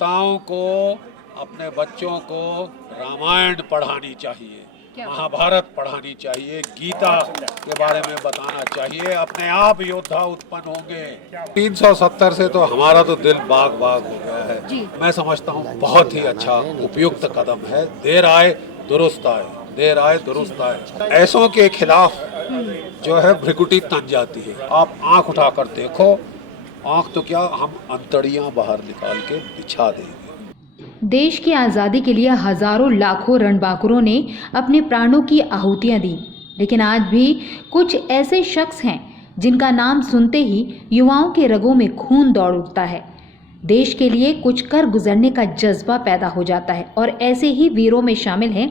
माताओं को अपने बच्चों को रामायण पढ़ानी चाहिए, महाभारत पढ़ानी चाहिए, गीता के बारे में बताना चाहिए। अपने आप योद्धा उत्पन्न होंगे। 370 से तो हमारा तो दिल बाग बाग हो गया है। मैं समझता हूँ बहुत ही अच्छा उपयुक्त कदम है। देर आए दुरुस्त आए, देर आए दुरुस्त आए। ऐसों के खिलाफ जो है भ्रिकुटी तन जाती है। आप आंख उठाकर देखो, आंख तो क्या, हम अंतड़ियां बाहर निकाल के बिछा देंगे। देश की आज़ादी के लिए हजारों लाखों रणबांकुरों ने अपने प्राणों की आहुतियां दी, लेकिन आज भी कुछ ऐसे शख्स हैं जिनका नाम सुनते ही युवाओं के रगों में खून दौड़ उठता है। देश के लिए कुछ कर गुजरने का जज्बा पैदा हो जाता है और ऐसे ही वीरों में शामिल हैं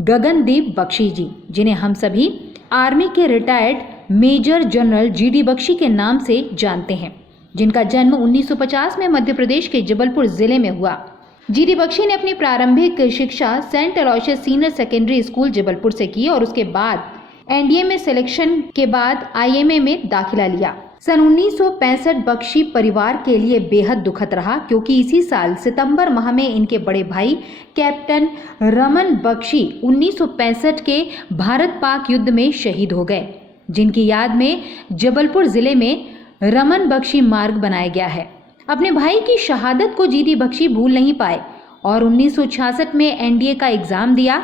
गगनदीप बख्शी जी, जिन्हें हम सभी आर्मी के retired major general GD Bakshi के नाम से जानते हैं, जिनका जन्म 1950 में मध्य प्रदेश के जबलपुर जिले में हुआ। जीडी बख्शी ने अपनी प्रारंभिक शिक्षा Saint Aloysius senior secondary school Jabalpur से की और उसके बाद एनडीए में सिलेक्शन के बाद आईएमए में दाखिला लिया। सन 1965 बख्शी परिवार के लिए बेहद दुखद रहा, क्योंकि इसी साल सितंबर माह में इनके बड़े भाई कैप्टन रमन बख्शी 1965 के भारत पाक युद्ध में शहीद हो गए, जिनकी याद में जबलपुर जिले में रमन बख्शी मार्ग बनाया गया है। अपने भाई की शहादत को जीडी बख्शी भूल नहीं पाए और 1966 में एनडीए का एग्जाम दिया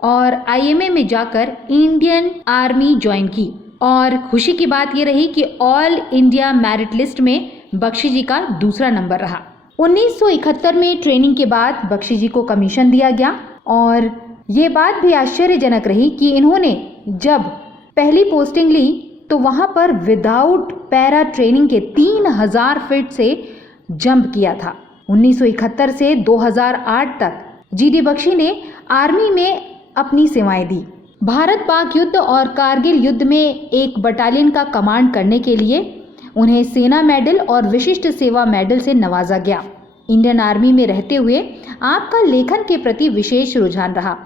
और आईएमए में जाकर इंडियन आर्मी ज्वाइन की। और खुशी की बात यह रही कि ऑल इंडिया मेरिट लिस्ट में बख्शी जी का दूसरा नंबर रहा। 1971 में ट्रेनिंग के बाद बख्शी जी को कमीशन दिया गया और ये बात भी आश्चर्यजनक रही कि इन्होंने जब पहली पोस्टिंग ली तो वहां पर विदाउट पैरा ट्रेनिंग के 3000 फीट से जंप किया था। 1971 से 2008 तक जीडी बख्शी ने आर्मी में अपनी सेवाएं दी। भारत पाक युद्ध और कारगिल युद्ध में एक बटालियन का कमांड करने के लिए उन्हें सेना मेडल और विशिष्ट सेवा मेडल से नवाजा गया। इंडियन आर्मी में रहते हुए आपका लेखन के प्रति विशेष रुझान रहा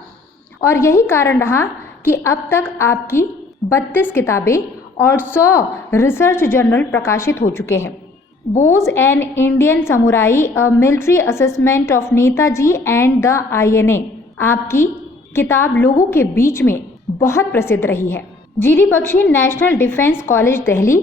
और यही कारण रहा कि अब तक आपकी 32 किताबें और 100 रिसर्च जर्नल प्रकाशित हो चुके हैं। Bose an Indian samurai, a military assessment of Netaji and the INA, आपकी किताब लोगों के बीच में बहुत प्रसिद्ध रही है। GD Bakshi national defence college Delhi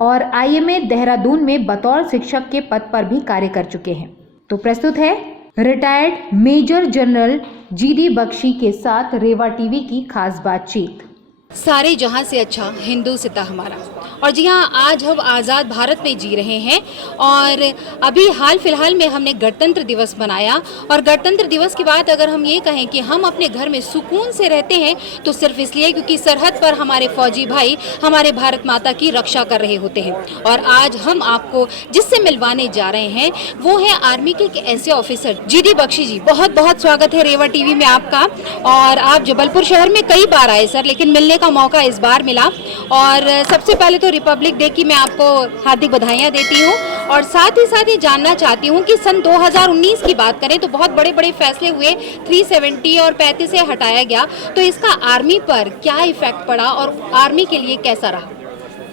और आईएमए देहरादून में बतौर शिक्षक के पद पर भी कार्य कर चुके हैं। तो प्रस्तुत है retired major general GD Bakshi के साथ रेवा टीवी की खास बातचीत। सारे जहां से अच्छा हिंदुस्तान हमारा। और जी हाँ, आज हम आज़ाद भारत में जी रहे हैं और अभी हाल फिलहाल में हमने गणतंत्र दिवस मनाया। और गणतंत्र दिवस के बाद अगर हम ये कहें कि हम अपने घर में सुकून से रहते हैं तो सिर्फ इसलिए क्योंकि सरहद पर हमारे फौजी भाई हमारे भारत माता की रक्षा कर रहे होते हैं। और आज हम आपको जिससे मिलवाने जा रहे हैं वो है आर्मी के एक ऐसे ऑफिसर जीडी बख्शी जी। बहुत बहुत स्वागत है रेवा टीवी में आपका। और आप जबलपुर शहर में कई बार आए सर, लेकिन मिलने का मौका इस बार मिला। और सबसे पहले तो रिपब्लिक डे की मैं आपको हार्दिक बधाइयाँ देती हूँ और साथ ही जानना चाहती हूँ कि सन 2019 की बात करें तो बहुत बड़े बड़े फैसले हुए, 370 और 35 से हटाया गया, तो इसका आर्मी पर क्या इफेक्ट पड़ा और आर्मी के लिए कैसा रहा?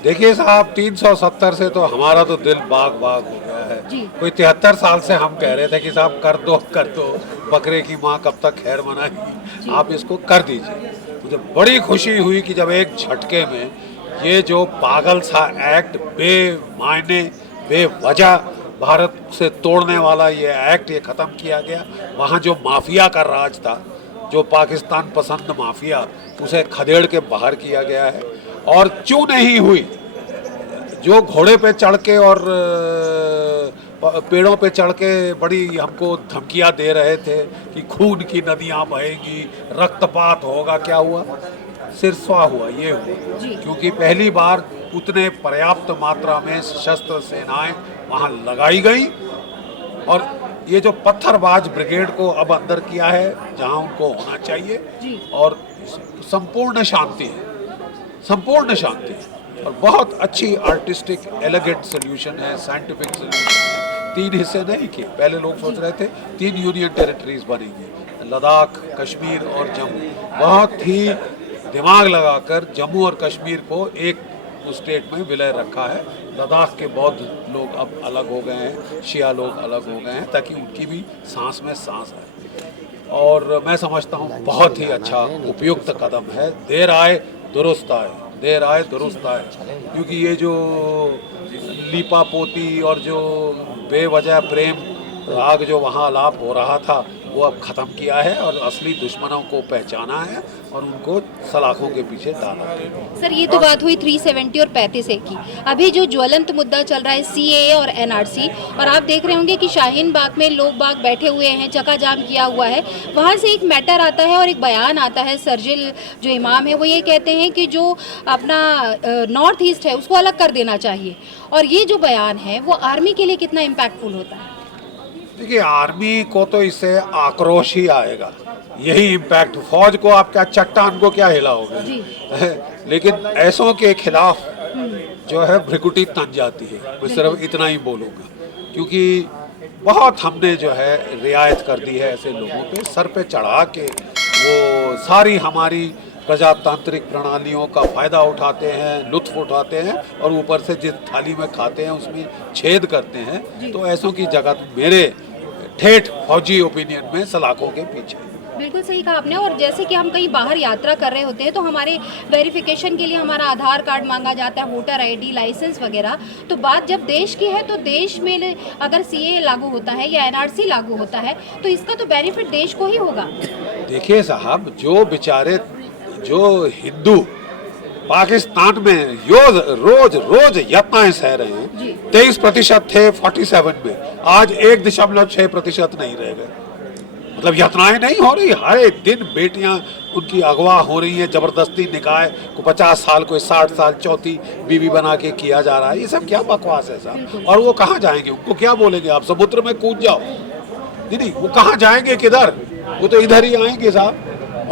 देखिए साहब, 370 से तो हमारा तो दिल बाग बाग हो गया है। कोई 73 साल से हम कह रहे थे कि साहब कर दो, बकरे की माँ कब तक खैर मनाएगी, आप इसको कर दीजिए। मुझे बड़ी खुशी हुई कि जब एक झटके में ये जो पागल सा एक्ट, बेमायने बेवजह भारत से तोड़ने वाला ये एक्ट, ये ख़त्म किया गया। वहाँ जो माफिया का राज था, जो पाकिस्तान पसंद माफिया, उसे खदेड़ के बाहर किया गया है। और क्यों नहीं हुई, जो घोड़े पे चढ़ के और पेड़ों पे चढ़ के बड़ी हमको धमकियां दे रहे थे कि खून की नदियां बहेंगी, रक्तपात होगा, क्या हुआ? सिरस्वा हुआ, ये हुआ। क्योंकि पहली बार उतने पर्याप्त मात्रा में सशस्त्र सेनाएं वहां लगाई गई और ये जो पत्थरबाज ब्रिगेड को अब अंदर किया है जहां उनको होना चाहिए। और संपूर्ण शांति है, संपूर्ण शांति है और बहुत अच्छी आर्टिस्टिक एलिगेंट सोल्यूशन है, साइंटिफिक सोल्यूशन है। 3 हिस्से नहीं किए, पहले लोग सोच रहे थे 3 यूनियन टेरिटरीज बनेंगी, लद्दाख, कश्मीर और जम्मू। बहुत ही दिमाग लगाकर जम्मू और कश्मीर को एक उस स्टेट में विलय रखा है। लद्दाख के बौद्ध लोग अब अलग हो गए हैं, शिया लोग अलग हो गए हैं, ताकि उनकी भी सांस में सांस आए। और मैं समझता हूँ बहुत ही अच्छा उपयुक्त कदम है। देर आए दुरुस्त आए, देर आए दुरुस्त आए, क्योंकि ये जो लीपा पोती और जो बेवजह प्रेम राग जो वहाँ आलाप हो रहा था वो अब ख़त्म किया है और असली दुश्मनों को पहचाना है और उनको सलाखों के पीछे डाला है। सर ये तो बात हुई 370 और 35A की। अभी जो ज्वलंत मुद्दा चल रहा है CAA और NRC, और आप देख रहे होंगे कि शाहीन बाग में लोग बाग बैठे हुए हैं, चक्का जाम किया हुआ है। वहाँ से एक मैटर आता है और एक बयान आता है। सरजिल जो इमाम है वो ये कहते हैं कि जो अपना नॉर्थ ईस्ट है उसको अलग कर देना चाहिए, और ये जो बयान है वो आर्मी के लिए कितना इम्पैक्टफुल होता है? देखिए, आर्मी को तो इससे आक्रोश ही आएगा, यही इम्पैक्ट। फौज को आप क्या चट्टान को क्या हिलाओगे? लेकिन ऐसों के खिलाफ जो है भ्रिकुटी तन जाती है। मैं सिर्फ इतना ही बोलूँगा, क्योंकि बहुत हमने जो है रियायत कर दी है ऐसे लोगों पे, सर पे चढ़ा के वो सारी हमारी प्रजातांत्रिक प्रणालियों का फ़ायदा उठाते हैं, लुत्फ उठाते हैं, और ऊपर से जिस थाली में खाते हैं उसमें छेद करते हैं। तो ऐसों की जगह मेरे ठेठ फौजी ओपिनियन में सलाखों के पीछे। बिल्कुल सही कहा आपने। और जैसे कि हम कहीं बाहर यात्रा कर रहे होते हैं तो हमारे वेरिफिकेशन के लिए हमारा आधार कार्ड मांगा जाता है, वोटर ID, लाइसेंस वगैरह। तो बात जब देश की है तो देश में अगर CAA लागू होता है या NRC लागू होता है तो इसका तो बेनिफिट देश को ही होगा। देखिए साहब, जो बेचारे जो हिंदू पाकिस्तान में रोज यातनाएं सह रहे हैं, 23% थे 47 में, आज 1.6% नहीं रह गए। मतलब यातनाएं नहीं हो रही, हर दिन बेटियां उनकी अगवा हो रही हैं, जबरदस्ती निकाय को 50 साल को 60 साल चौथी बीवी बना के किया जा रहा है। ये सब क्या बकवास है साहब? और वो कहाँ जाएंगे? उनको क्या बोलेंगे आप समुद्र में कूद जाओ? नहीं, वो कहाँ जाएंगे, किधर? वो तो इधर ही आएंगे साहब।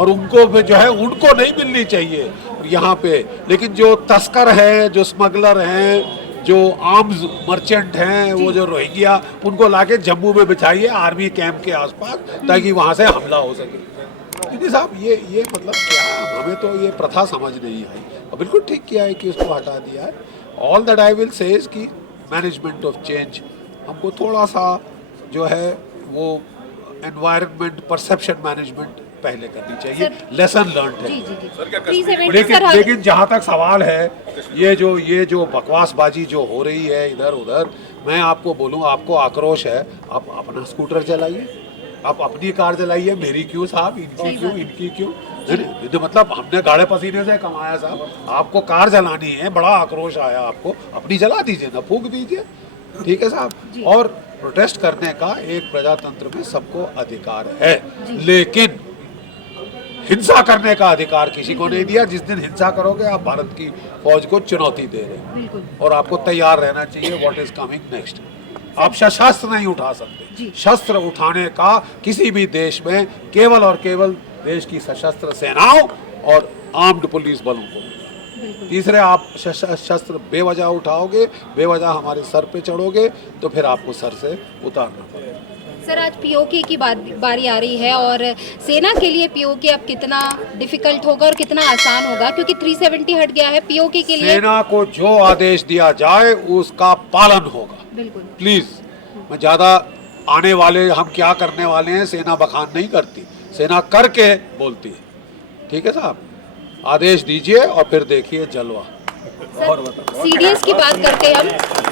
और उनको जो है उनको नहीं मिलनी चाहिए यहाँ पे। लेकिन जो तस्कर हैं, जो स्मगलर हैं, जो आर्म्स मर्चेंट हैं, वो जो रोहिंग्या, उनको लाके जम्मू में बिछाइए आर्मी कैंप के आसपास, ताकि वहाँ से हमला हो सके। दीदी साहब, ये मतलब क्या? हमें तो ये प्रथा समझ नहीं आई। और बिल्कुल ठीक किया है कि उसको हटा दिया है। All that I will say is कि मैनेजमेंट ऑफ चेंज हमको थोड़ा सा जो है वो एनवायरनमेंट परसेप्शन मैनेजमेंट पहले करनी चाहिए। लेसन लर्न है। लेकिन जहाँ तक सवाल है ये जो बकवासबाजी जो हो रही है इधर उधर, मैं आपको बोलूँ, आपको आक्रोश है, आप अपना स्कूटर चलाइए, आप अपनी कार चलाइए। मेरी क्यों साहब? इनकी क्यों? इनकी क्यों? तो मतलब हमने गाढ़े पसीने से कमाया साहब। आपको कार चलानी है, बड़ा आक्रोश आया आपको, अपनी चला दीजिए ना, फूंक दीजिए, ठीक है साहब। और प्रोटेस्ट करने का एक प्रजातंत्र में सबको अधिकार है, लेकिन हिंसा करने का अधिकार किसी को नहीं दिया। जिस दिन हिंसा करोगे आप भारत की फौज को चुनौती दे रहे हैं, और आपको तैयार रहना चाहिए व्हाट इज कमिंग नेक्स्ट। आप शस्त्र नहीं उठा सकते। शस्त्र उठाने का किसी भी देश में केवल और केवल देश की सशस्त्र सेनाओं और आर्म्ड पुलिस बलों को। तीसरे, आप शस्त्र बेवजह उठाओगे, बेवजह हमारे सर पे चढ़ोगे, तो फिर आपको सर से उतारना पड़ेगा। सर, आज POK की बारी आ रही है, और सेना के लिए POK अब कितना डिफिकल्ट होगा और कितना आसान होगा, क्योंकि 370 हट गया है POK के लिए। सेना को जो आदेश दिया जाए उसका पालन होगा। बिल्कुल। प्लीज, मैं ज्यादा आने वाले हम क्या करने वाले हैं सेना बखान नहीं करती, सेना करके बोलती है। ठीक है साहब, आदेश दीजिए और फिर देखिए जलवा। और CDS की बात करते हैं हम।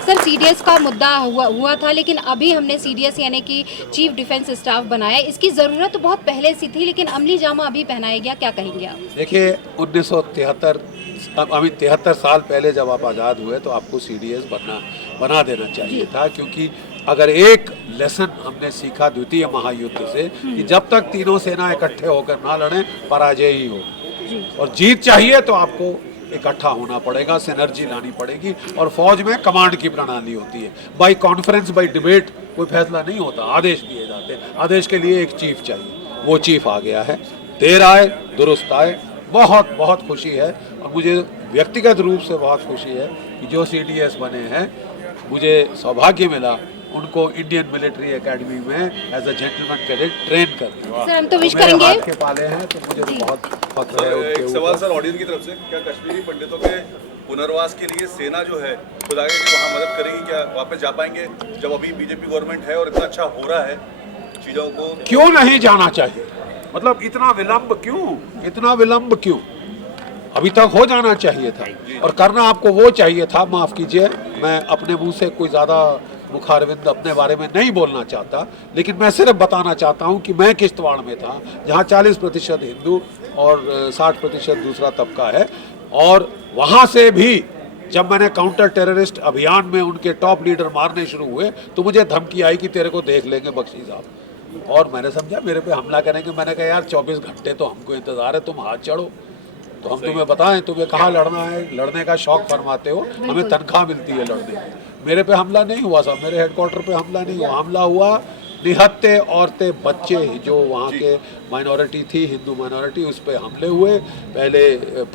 सर, CDS का मुद्दा हुआ था, लेकिन अभी हमने CDS यानी कि चीफ डिफेंस स्टाफ बनाया। इसकी ज़रूरत तो बहुत पहले से थी, लेकिन अमली जामा अभी पहनाया गया, क्या कहेंगे आप? देखिए, 73 साल पहले जब आप आज़ाद हुए तो आपको CDS बना देना चाहिए था, क्योंकि अगर एक लेसन हमने सीखा द्वितीय महायुद्ध से कि जब तक तीनों सेना इकट्ठे होकर ना लड़ें पराजय ही हो, और जीत चाहिए तो आपको इकट्ठा होना पड़ेगा, सिनर्जी लानी पड़ेगी। और फौज में कमांड की प्रणाली होती है, बाई कॉन्फ्रेंस, बाई डिबेट कोई फैसला नहीं होता, आदेश दिए जाते हैं। आदेश के लिए एक चीफ चाहिए, वो चीफ आ गया है। देर आए दुरुस्त आए। बहुत बहुत खुशी है, और मुझे व्यक्तिगत रूप से बहुत खुशी है कि जो CDS बने हैं, मुझे सौभाग्य मिला उनको इंडियन मिलिट्री एकेडमी में as a gentleman cadet train करते हैं। सर, हम तो विश मेरे करेंगे। हाथ के पाले हैं तो मुझे तो बहुत फख्र है उनके एक ऊपर। सवाल सर ऑडियंस की तरफ से, क्या कश्मीरी पंडितों के पुनर्वास के लिए सेना जो है खुदा के लिए वहाँ मदद करेगी? क्या वापस जा पाएंगे जब अभी बीजेपी गवर्नमेंट है और इतना अच्छा हो रहा है चीज़ों को? क्यों नहीं जाना चाहिए? मतलब इतना विलंब क्यों, इतना विलंब क्यों? अभी तक हो जाना चाहिए था और करना आपको वो चाहिए था। माफ कीजिए, मैं अपने मुंह से कोई ज्यादा मुखारविंद अपने बारे में नहीं बोलना चाहता, लेकिन मैं सिर्फ बताना चाहता हूं कि मैं किश्तवाड़ में था जहां 40% हिंदू और 60% दूसरा तबका है, और वहां से भी जब मैंने काउंटर टेररिस्ट अभियान में उनके टॉप लीडर मारने शुरू हुए तो मुझे धमकी आई कि तेरे को देख लेंगे बख्शी साहब, और मैंने समझा मेरे पे हमला करेंगे। मैंने कहा यार 24 घंटे तो हमको इंतजार है, तुम हाथ चढ़ो तो हम तुम्हें बताएं तुम्हें कहाँ लड़ना है। लड़ने का शौक फरमाते हो, हमें तनख्वाह मिलती है लड़ने की। मेरे पे हमला नहीं हुआ साहब, मेरे हेडक्वार्टर पे हमला नहीं हुआ। हमला हुआ निहत्ते औरतें बच्चे जो वहाँ के माइनॉरिटी थी, हिंदू माइनॉरिटी, उस पर हमले हुए। पहले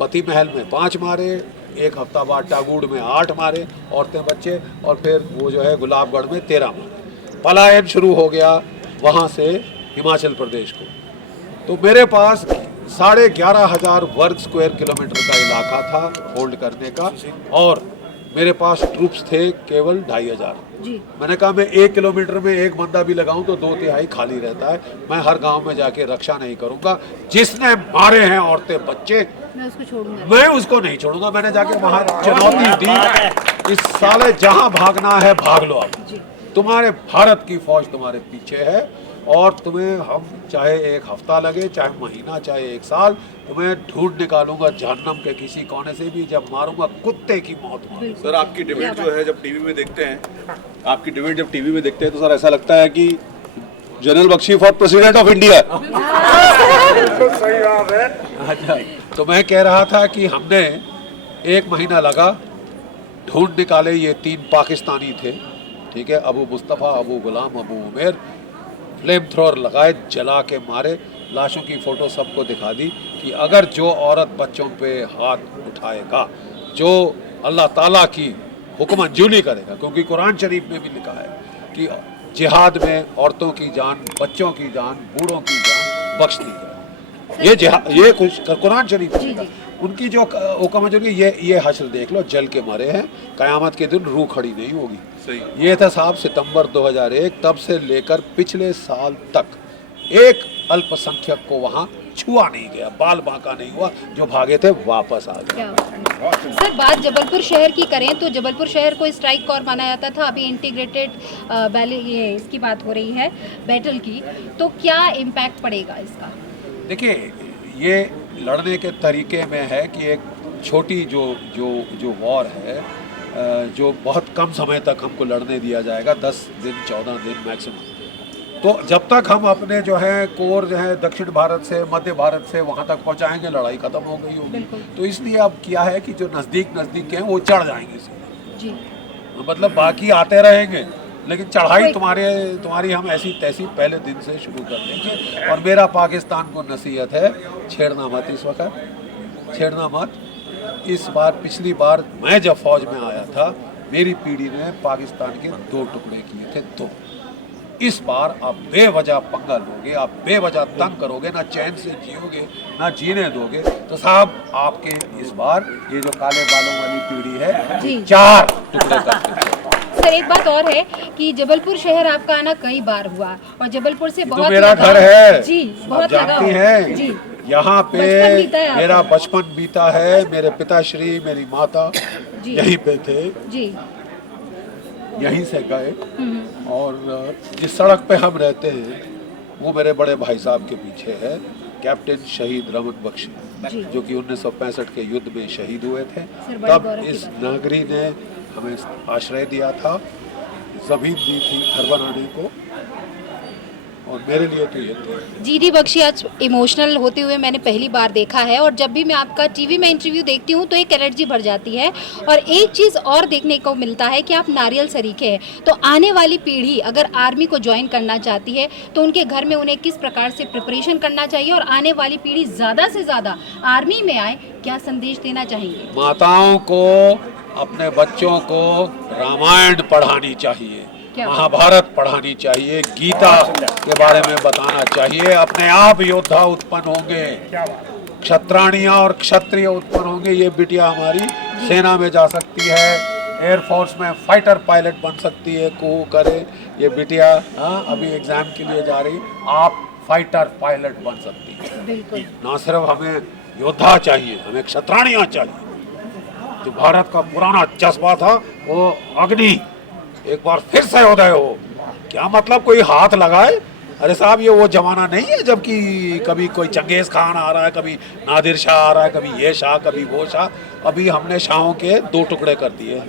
पति महल में 5 मारे, एक हफ्ता बाद टागूड़ में 8 मारे औरतें बच्चे, और फिर वो जो है गुलाबगढ़ में 13 मारे। पलायन शुरू हो गया वहाँ से हिमाचल प्रदेश को। तो मेरे पास 11,500 वर्ग स्क्वायर किलोमीटर का इलाका था होल्ड करने का, और मेरे पास ट्रूप्स थे केवल 2,500। मैंने कहा मैं 1 किलोमीटर में एक बंदा भी लगाऊं तो 2/3 खाली रहता है। मैं हर गांव में जाके रक्षा नहीं करूंगा। जिसने मारे हैं औरतें बच्चे, मैं उसको छोड़ूंगा, मैं उसको नहीं छोड़ूंगा। मैंने जाके वहां चुनौती दी, इस साले जहां भागना है भाग लो आप, तुम्हारे भारत की फौज तुम्हारे पीछे है, और तुम्हें हम चाहे 1 हफ्ता लगे, चाहे महीना, चाहे 1 साल, तुम्हें ढूंढ निकालूंगा जहन्नम के किसी कोने से भी। जब मारूंगा कुत्ते की मौत मारूंगा। सर आपकी डिबेट जो है जब टीवी में देखते हैं, आपकी डिबेट जब टीवी में देखते हैं तो सर ऐसा लगता है कि general Bakshi for president of India. अच्छा, तो मैं कह रहा था कि हमने 1 महीना लगा, ढूंढ निकाले ये 3 पाकिस्तानी थे, ठीक है, अबू मुस्तफ़ा, अबू गुलाम, अबू उमेर। फ्लेम थ्रोअर लगाए, जला के मारे, लाशों की फ़ोटो सबको दिखा दी कि अगर जो औरत बच्चों पे हाथ उठाएगा, जो अल्लाह ताला की हुक्म अंजुली करेगा, क्योंकि कुरान शरीफ में भी लिखा है कि जिहाद में औरतों की जान, बच्चों की जान, बूढ़ों की जान बख्श दी जाए। ये कुछ कुरान शरीफ में लिखा। उनकी जो हुक्म अंजुली, ये हश्र देख लो, जल के मरे हैं, क़यामत के दिन रूह खड़ी नहीं होगी। ये था साहब सितंबर 2001, तब से लेकर पिछले साल तक एक अल्पसंख्यक को वहाँ छुआ नहीं गया, बाल बांका नहीं हुआ। जो भागे थे वापस आ गए। सर, बात जबलपुर शहर की करें तो जबलपुर शहर को स्ट्राइक कोर माना जाता था, अभी इंटीग्रेटेड ये इसकी बात हो रही है बैटल की, तो क्या इम्पैक्ट पड़ेगा इसका? देखिए, ये लड़ने के तरीके में है कि एक छोटी जो वॉर है, जो बहुत कम समय तक हमको लड़ने दिया जाएगा, 10 दिन 14 दिन मैक्सिमम। तो जब तक हम अपने जो है कोर जो है दक्षिण भारत से, मध्य भारत से वहाँ तक पहुँचाएंगे, लड़ाई ख़त्म हो गई होगी। तो इसलिए अब किया है कि जो नज़दीक हैं वो चढ़ जाएंगे जी, मतलब बाकी आते रहेंगे, लेकिन चढ़ाई तुम्हारी हम ऐसी तैसी पहले दिन से शुरू कर देंगे। और मेरा पाकिस्तान को नसीहत है, छेड़ना मत, इस वक्त छेड़ना मत। इस बार, पिछली बार मैं जब फौज में आया था, मेरी पीढ़ी ने पाकिस्तान के 2 टुकड़े किए थे, 2। इस बार आप बेवजह पंगा लोगे, आप बेवजह तंग करोगे, ना चैन से जियोगे, ना जीने दोगे, तो साहब आपके इस बार ये जो काले बालों वाली पीढ़ी है 4 टुकड़े करके। सर, एक बात और है कि जबलपुर शहर आपका आना कई बार हुआ, और जबलपुर से बहुत तो मेरा घर है जी, बहुत जानती हैं जी। यहाँ पे मेरा बचपन बीता है, मेरे पिताश्री, मेरी माता यहीं पे थे जी, यहीं से गए। और जिस सड़क पे हम रहते हैं वो मेरे बड़े भाई साहब के पीछे है, कैप्टन शहीद रमन बख्शी, जो कि 1965 के युद्ध में शहीद हुए थे। तब इस नागरी ने हमें आश्रय दिया था, ज़मीन दी थी घर बनाने को, और मेरे लिए तो ये थे। जीडी बख्शी आज इमोशनल होते हुए मैंने पहली बार देखा है, और जब भी मैं आपका टीवी में इंटरव्यू देखती हूँ तो एक एनर्जी भर जाती है। और एक चीज़ और देखने को मिलता है कि आप नारियल सरीखे हैं, तो आने वाली पीढ़ी अगर आर्मी को ज्वाइन करना चाहती है तो उनके घर में उन्हें किस प्रकार से प्रिपरेशन करना चाहिए, और आने वाली पीढ़ी ज़्यादा से ज़्यादा आर्मी में आए, क्या संदेश देना चाहेंगे? माताओं को अपने बच्चों को रामायण पढ़ानी चाहिए, क्या महाभारत पढ़ानी चाहिए, गीता के बारे में बताना चाहिए। अपने आप योद्धा उत्पन्न होंगे, क्षत्राणियां और क्षत्रिय उत्पन्न होंगे। ये बिटिया हमारी सेना में जा सकती है, एयरफोर्स में फाइटर पायलट बन सकती है, को करे ये बिटिया। हाँ, अभी एग्जाम के लिए जा रही, आप फाइटर पायलट बन सकती है। बिल्कुल ना सिर्फ हमें योद्धा चाहिए, हमें क्षत्राणियां चाहिए। जो भारत का पुराना जज्बा था वो अग्नि एक बार फिर से उदय हो। क्या मतलब कोई हाथ लगाए? अरे साहब, ये वो जमाना नहीं है जबकि कभी कोई चंगेज खान आ रहा है, कभी नादिर शाह आ रहा है, कभी ये शाह, कभी वो शाह। अभी हमने शाहों के 2 टुकड़े कर दिए,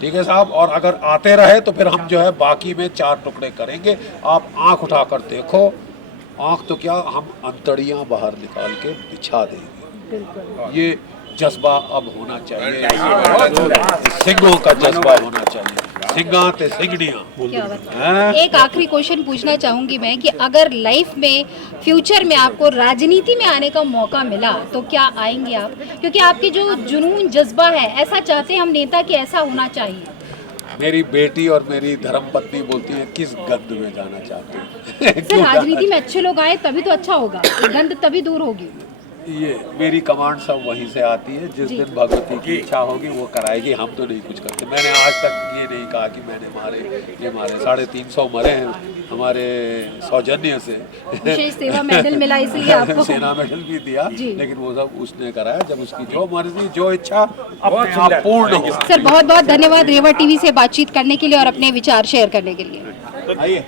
ठीक है साहब। और अगर आते रहे तो फिर हम जो है बाकी में 4 टुकड़े करेंगे। आप आंख उठाकर देखो, आंख तो क्या, हम अंतड़ियां बाहर निकाल के बिछा देंगे। ये जज्बा अब होना चाहिए, सिंगों का जज्बा होना चाहिए। सिंगा ते सिंगड़ियां। क्या बात है। एक आखिरी क्वेश्चन पूछना चाहूंगी मैं कि अगर लाइफ में फ्यूचर में आपको राजनीति में आने का मौका मिला तो क्या आएंगे आप? क्योंकि आपके जो जुनून जज्बा है, ऐसा चाहते हैं हम नेता कि ऐसा होना चाहिए। मेरी बेटी और मेरी धर्मपत्नी बोलती है किस गंद में जाना चाहते हैं? सर, राजनीति में अच्छे लोग आए तभी तो अच्छा होगा, गंद तभी दूर होगी। ये मेरी कमांड सब वहीं से आती है। जिस दिन भगवती की इच्छा होगी वो कराएगी, हम तो नहीं कुछ करते। मैंने आज तक ये नहीं कहा कि मैंने मारे 350 मरे हैं हमारे सौजन्य से। विशेष सेवा मेडल मिला इसलिए आपको। सेना मेडल भी दिया, लेकिन वो सब उसने कराया जब उसकी जो मर्जी, जो इच्छा अपने आप पूर्ण हो। सर, बहुत बहुत धन्यवाद रेवा टीवी से बातचीत करने के लिए और अपने विचार शेयर करने के लिए।